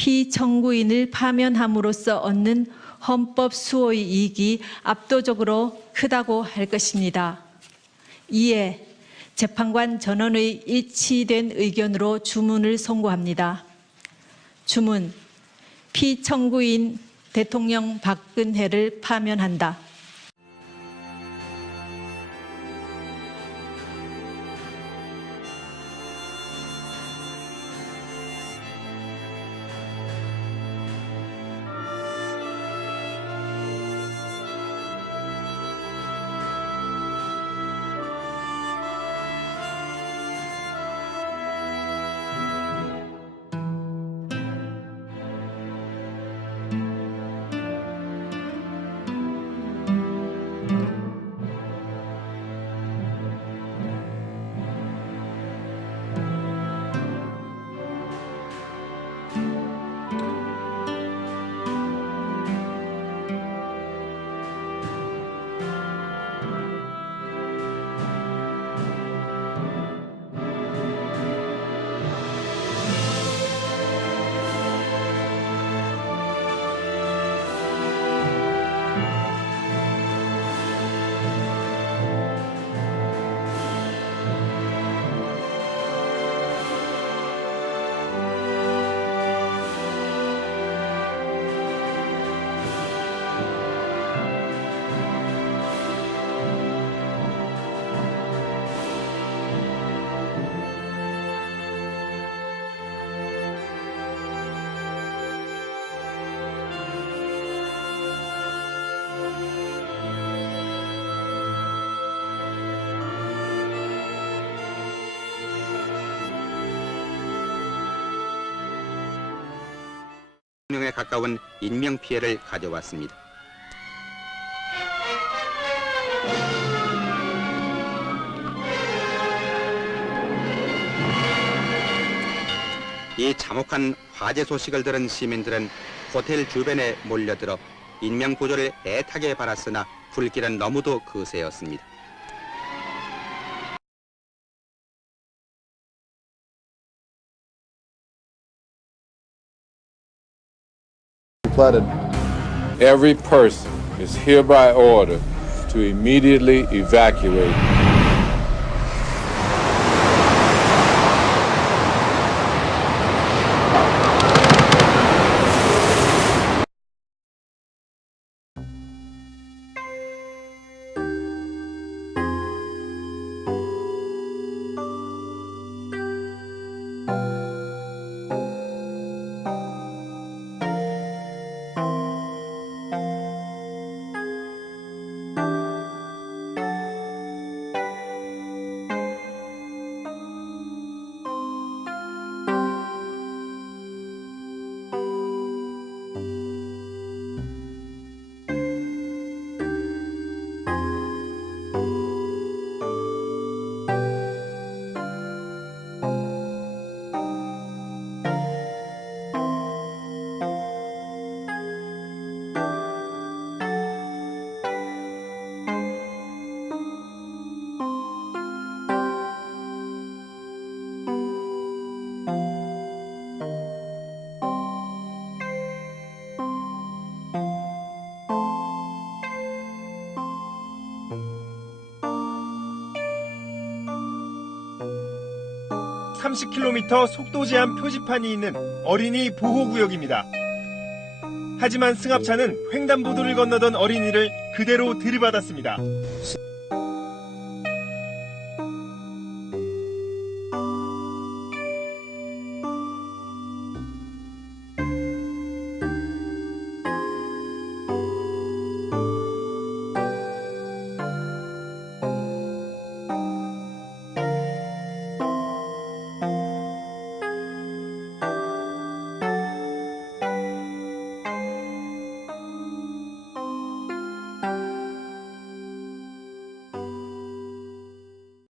피청구인을 파면함으로써 얻는 헌법 수호의 이익이 압도적으로 크다고 할 것입니다. 이에 재판관 전원의 일치된 의견으로 주문을 선고합니다. 주문, 피청구인 대통령 박근혜를 파면한다. 대통령에 가까운 인명피해를 가져왔습니다. 이 참혹한 화재 소식을 들은 시민들은 호텔 주변에 몰려들어 인명구조를 애타게 바랐으나 불길은 너무도 거세였습니다. Every person is hereby ordered to immediately evacuate. (30km) 속도 제한 표지판이 있는 어린이 보호구역입니다. 하지만 승합차는 횡단보도를 건너던 어린이를 그대로 들이받았습니다.